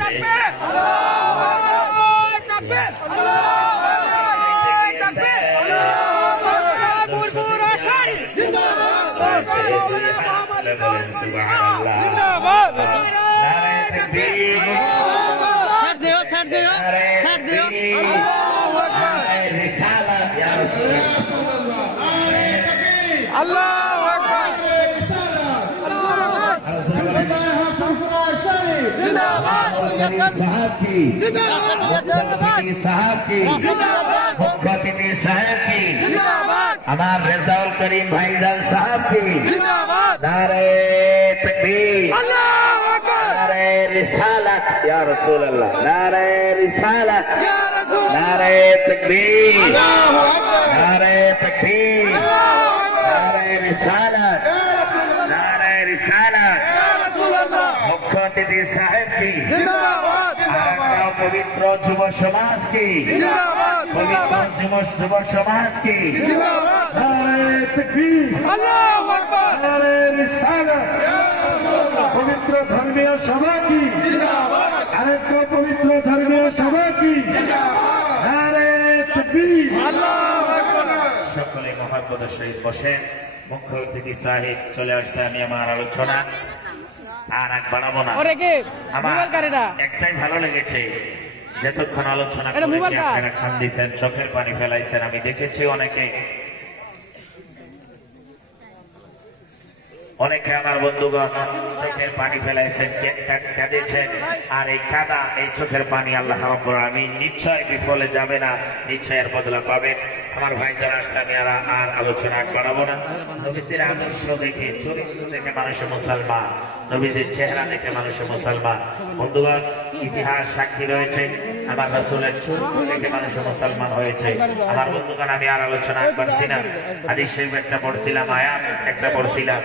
হয়েছে। আমার রেজাউল করিম ভাইজান সাহেব কি নারে তাকবীর, নারে রিসালাত ইয়া রাসূলুল্লাহ, নারে রিসালাত, নারে তাকবীর, নারে তাকবীর, নারে রিসালাত, নারে রিসালাত। মুখ্য অতিথি সাহেব কি, পবিত্র যুব সমাজ কি, পবিত্র যুব সমাজ কি, নারে তাকবীর, নারে রিসালাত। পবিত্র ধর্মীয় সভা কি, আরেকটা পবিত্র ধর্মীয় সভা কি, নারে তাকবীর। সকলে মহব্বতের সহিত বসে। মুখ্য অতিথি সাহেব চলে আসছে। আমি আমার আলোচনা আর এক বাড়াবো না। আমার একটাই ভালো লেগেছে, যতক্ষণ আলোচনা করেছি আপনারা খান দিয়েছেন, চোখের পানি ফেলাইছেন। আমি দেখেছি অনেকে আমার বন্ধুগণ চোখের পানি ফেলাইছেন, কেঁদেছেন। আর এই কাদা, এই চোখের পানি আল্লাহ রাব্বুল আলামিন নিশ্চয় বিফলে যাবে না, নিশ্চয় এর বদলা পাবে। আমার ভাই যারা আসছে, আমি আর আলোচনা বাড়াবো না। নবীজির আদর্শ দেখে, চরিত্র দেখে মানুষের মুসলমান, নবীজির চেহারা দেখে মানুষের মুসলমান। বন্ধুগণ, ইতিহাস সাক্ষী রয়েছে, আমার রাসূলের চরিত্র দেখে মানুষের মুসলমান হয়েছে। আমার বন্ধুগণ, আমি আর আলোচনা করছি না। হাদিস শরীফ একটা পড়ছিলাম, আয়াত একটা পড়ছিলাম।